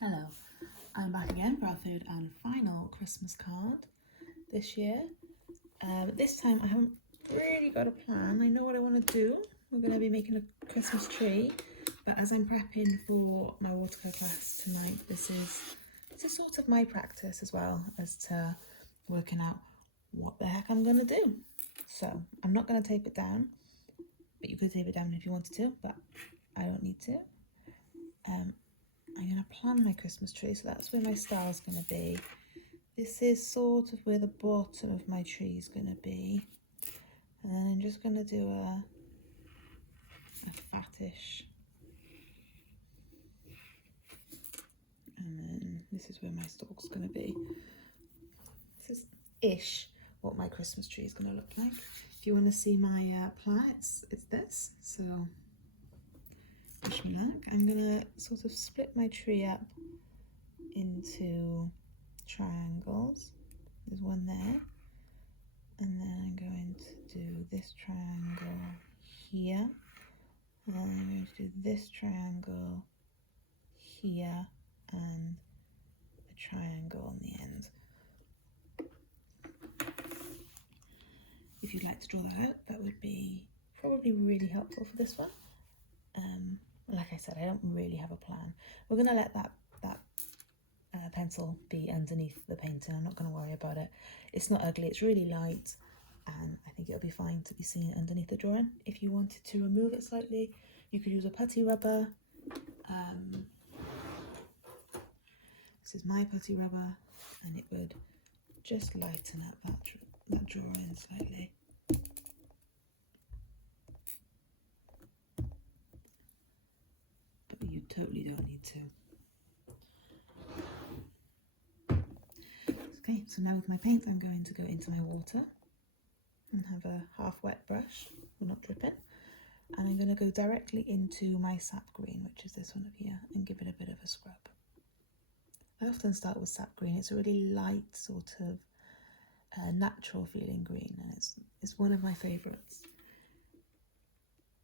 Hello, I'm back again for our third and final Christmas card this year. This time I haven't really got a plan. I know what I want to do. We're going to be making a Christmas tree, but as I'm prepping for my watercolour class tonight, this is sort of my practice as well as to working out what the heck I'm going to do. So I'm not going to tape it down, but you could tape it down if you wanted to, but I don't need to. I'm going to plan my Christmas tree, so that's where my star is going to be. This is sort of where the bottom of my tree is going to be. And then I'm just going to do a fattish. And then this is where my stalk's going to be. This is ish what my Christmas tree is going to look like. If you want to see my plan, it's this. So wish me luck. I'm going to sort of split my tree up into triangles. There's one there, and then I'm going to do this triangle here, and then I'm going to do this triangle here, and a triangle on the end. If you'd like to draw that out, that would be probably really helpful for this one. Like I said, I don't really have a plan. We're going to let that pencil be underneath the painting. I'm not going to worry about it. It's not ugly, it's really light, and I think it'll be fine to be seen underneath the drawing. If you wanted to remove it slightly, you could use a putty rubber. This is my putty rubber, and it would just lighten up that drawing slightly. But you totally don't need to. Okay, so now with my paint, I'm going to go into my water and have a half wet brush, we're not dripping, and I'm going to go directly into my sap green, which is this one up here, and give it a bit of a scrub. I often start with sap green. It's a really light sort of natural feeling green, and it's one of my favourites.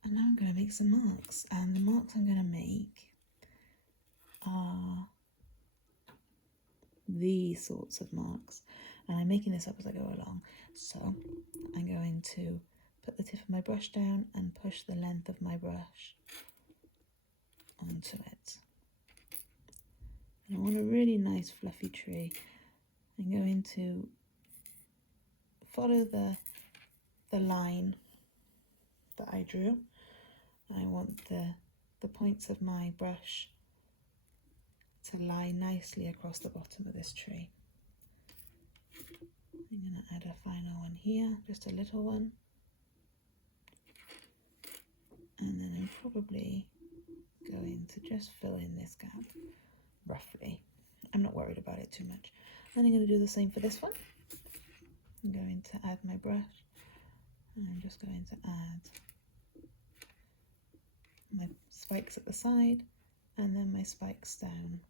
And now I'm going to make some marks, and the marks I'm going to make are these sorts of marks, and I'm making this up as I go along. So I'm going to put the tip of my brush down and push the length of my brush onto it. And I want a really nice fluffy tree. I'm going to follow the line that I drew. I want the points of my brush to lie nicely across the bottom of this tree. I'm going to add a final one here, just a little one. And then I'm probably going to just fill in this gap, roughly. I'm not worried about it too much. Then I'm going to do the same for this one. I'm going to add my brush, and I'm just going to add my spikes at the side, and then my spikes down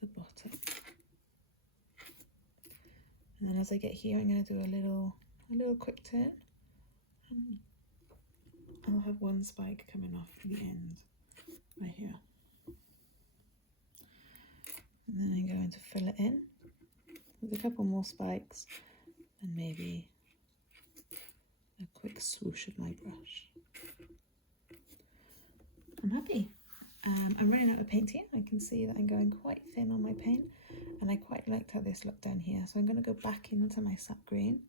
the bottom. And then as I get here, I'm going to do a little quick turn. And I'll have one spike coming off the end right here. And then I'm going to fill it in with a couple more spikes and maybe a quick swoosh of my brush. I'm happy. I'm running out of paint here. I can see that I'm going quite thin on my paint, and I quite liked how this looked down here. So I'm going to go back into my sap green,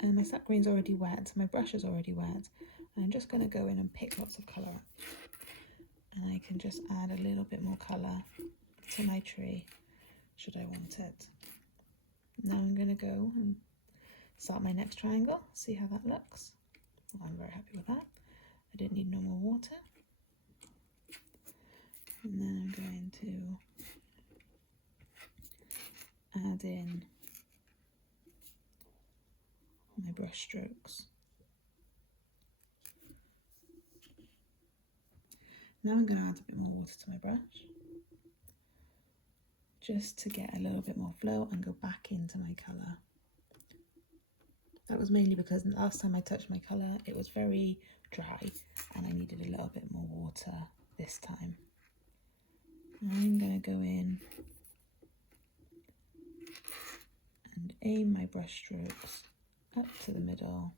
and my sap green's already wet, so my brush is already wet. And I'm just going to go in and pick lots of colour up. And I can just add a little bit more colour to my tree, should I want it. Now I'm going to go and start my next triangle, see how that looks. Well, I'm very happy with that. I didn't need no more water. And then I'm going to add in my brush strokes. Now I'm going to add a bit more water to my brush, just to get a little bit more flow and go back into my colour. That was mainly because last time I touched my colour, it was very dry, and I needed a little bit more water this time. I'm going to go in and aim my brush strokes up to the middle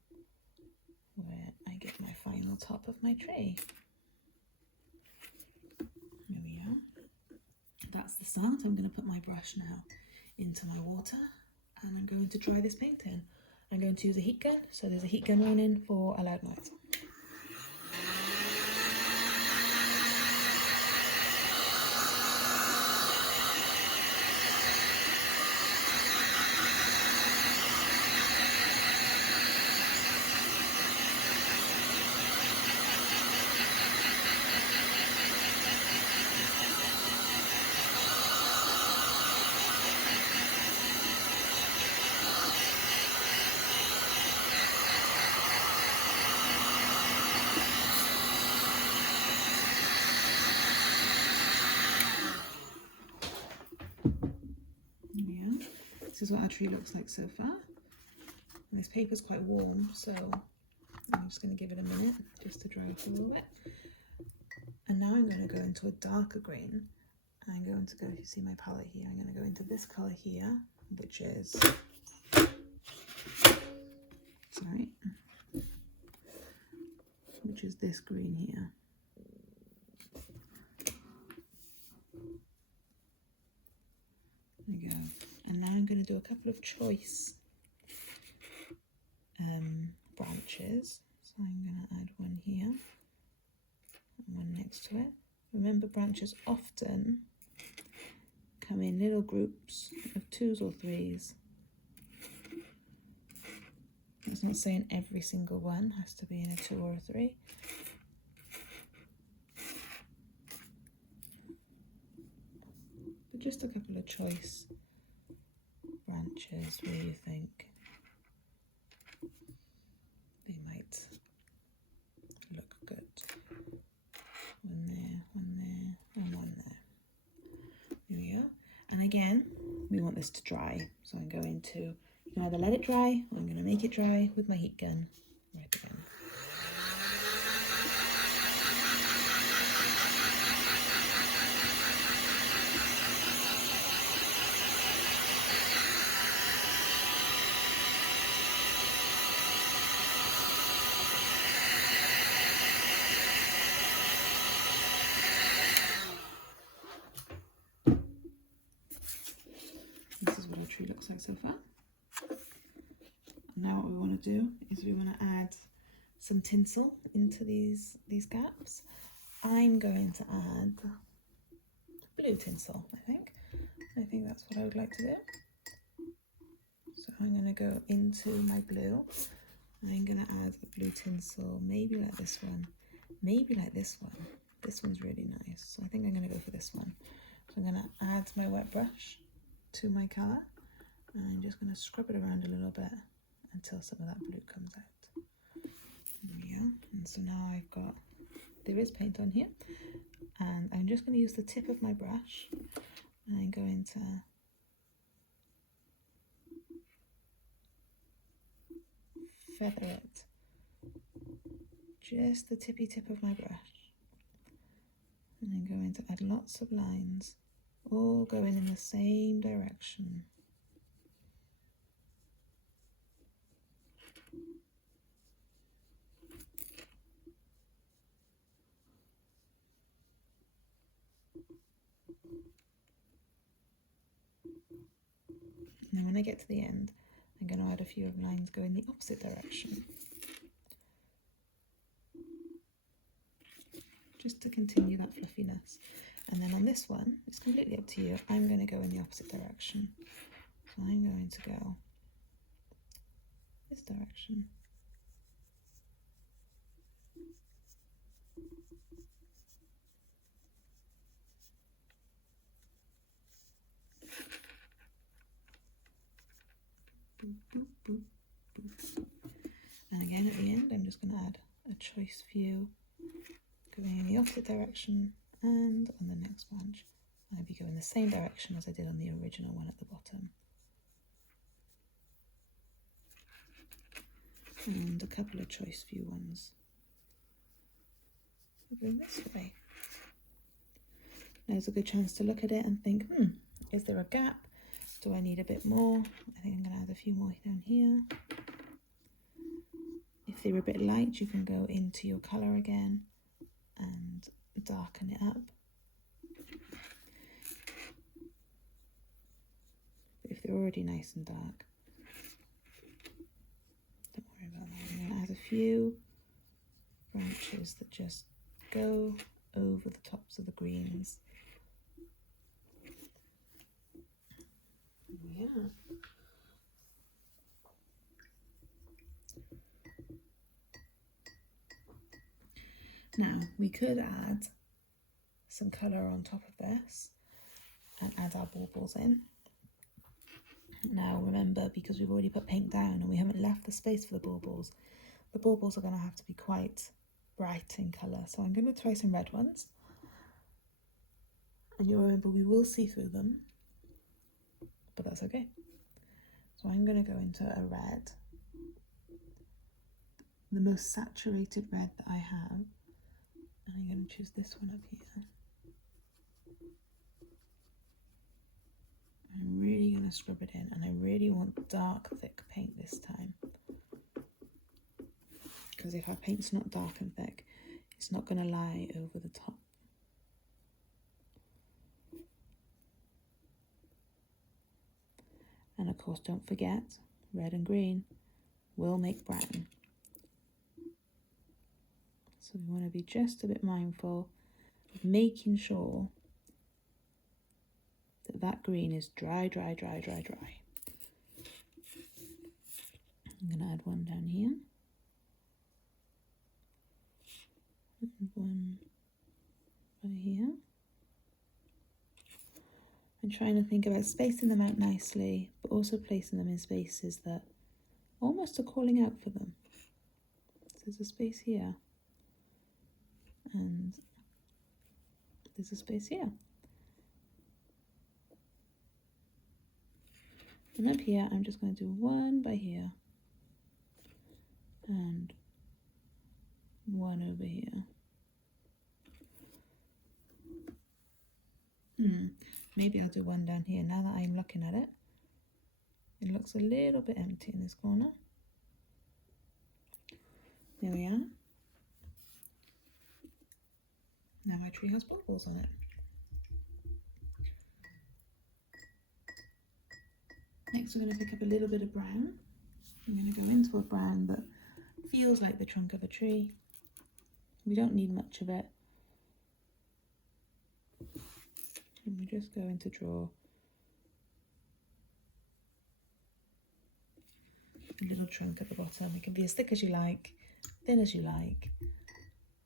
where I get my final top of my tray. There we are. That's the start. I'm going to put my brush now into my water and I'm going to dry this painting. I'm going to use a heat gun, so there's a heat gun warning for a loud noise. This is what our tree looks like so far. And this paper's quite warm, so I'm just going to give it a minute just to dry off a little bit. And now I'm going to go into a darker green. I'm going to go, if you see my palette here, I'm going to go into this colour here, which is, which is this green here. There we go. And now I'm going to do a couple of choice branches. So I'm going to add one here and one next to it. Remember, branches often come in little groups of 2s or 3s. It's not saying every single one has to be in a 2 or a 3. But just a couple of choice branches where you think they might look good. One there, and one there. There we go. And again, we want this to dry. So I'm going to, you can either let it dry, or I'm going to make it dry with my heat gun right again. This is what our tree looks like so far. Now what we want to do is we want to add some tinsel into these gaps. I'm going to add blue tinsel, I think. I think that's what I would like to do. So I'm going to go into my blue. I'm going to add the blue tinsel, maybe like this one, maybe like this one. This one's really nice, so I think I'm going to go for this one. So I'm going to add my wet brush to my colour, and I'm just going to scrub it around a little bit until some of that blue comes out. There we go. And so now I've got, there is paint on here, and I'm just going to use the tip of my brush, and I'm going to feather it, just the tippy tip of my brush, and I'm going to add lots of lines, all going in the same direction. And then when I get to the end, I'm going to add a few lines going the opposite direction, just to continue that fluffiness. And then on this one, it's completely up to you. I'm going to go in the opposite direction. So I'm going to go this direction. Boop, boop, boop, boop. And again at the end, I'm just going to add a choice few going in the opposite direction, and on the next branch I'll be going the same direction as I did on the original one at the bottom. And a couple of choice few ones going this way. Now's a good chance to look at it and think, is there a gap? Do I need a bit more? I think I'm going to add a few more down here. If they're a bit light, you can go into your colour again and darken it up. But if they're already nice and dark, don't worry about that. I'm going to add a few branches that just go over the tops of the greens. Yeah. Now we could add some colour on top of this and add our baubles in. Now remember, because we've already put paint down and we haven't left the space for the baubles are going to have to be quite bright in colour. So I'm going to try some red ones. And you'll remember we will see through them, but that's okay. So I'm going to go into a red, the most saturated red that I have. And I'm going to choose this one up here. I'm really going to scrub it in, and I really want dark, thick paint this time. Because if our paint's not dark and thick, it's not going to lie over the top. And of course, don't forget, red and green will make brown. So we want to be just a bit mindful of making sure that that green is dry, dry, dry, dry, dry. I'm going to add one down here. And one right here. I'm trying to think about spacing them out nicely, but also placing them in spaces that almost are calling out for them. So there's a space here. And there's a space here. And up here, I'm just going to do one by here and one over here. Maybe I'll do one down here. Now that I'm looking at it, it looks a little bit empty in this corner. There we are. Now my tree has bubbles on it. Next we're going to pick up a little bit of brown. I'm going to go into a brown that feels like the trunk of a tree. We don't need much of it. And we're just going to draw a little trunk at the bottom. It can be as thick as you like, thin as you like.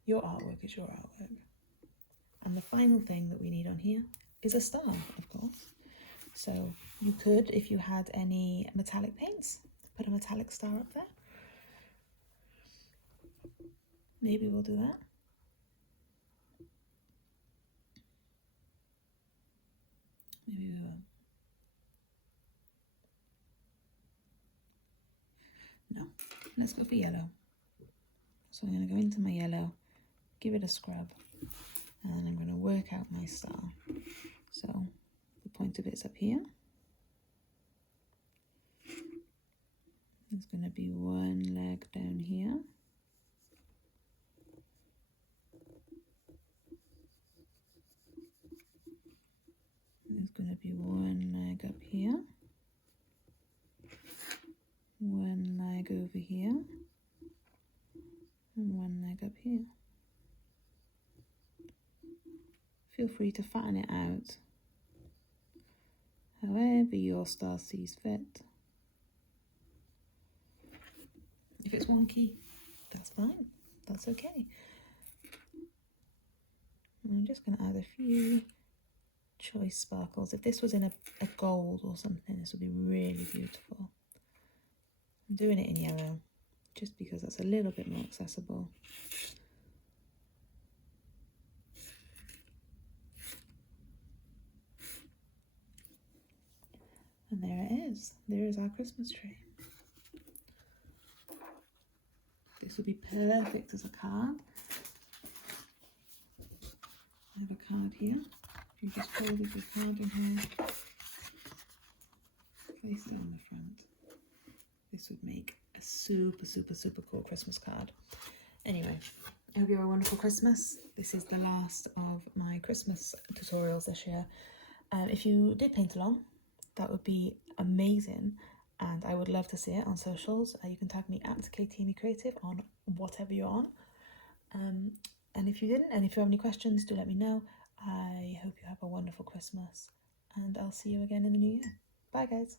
Your artwork is your artwork. And the final thing that we need on here is a star, of course. So you could, if you had any metallic paints, put a metallic star up there. Maybe we'll do that. Maybe we will. No, let's go for yellow. So I'm going to go into my yellow, give it a scrub, and then I'm going to work out my star. So the point of it's up here. There's going to be one leg down here. There's going to be one leg up here. One leg over here. And one leg up here. Feel free to fatten it out however your star sees fit. If it's wonky, that's fine, that's okay. And I'm just going to add a few choice sparkles. If this was in a gold or something, this would be really beautiful. I'm doing it in yellow just because that's a little bit more accessible. And there it is. There is our Christmas tree. This would be perfect as a card. I have a card here. just folded the card in here. Place it on the front. This would make a super, super, super cool Christmas card. Anyway, I hope you have a wonderful Christmas. This is the last of my Christmas tutorials this year. If you did paint along, that would be amazing, and I would love to see it on socials. You can tag me at KTME Creative on whatever you're on. And if you didn't, and if you have any questions, do let me know. I hope you have a wonderful Christmas, and I'll see you again in the new year. Bye, guys.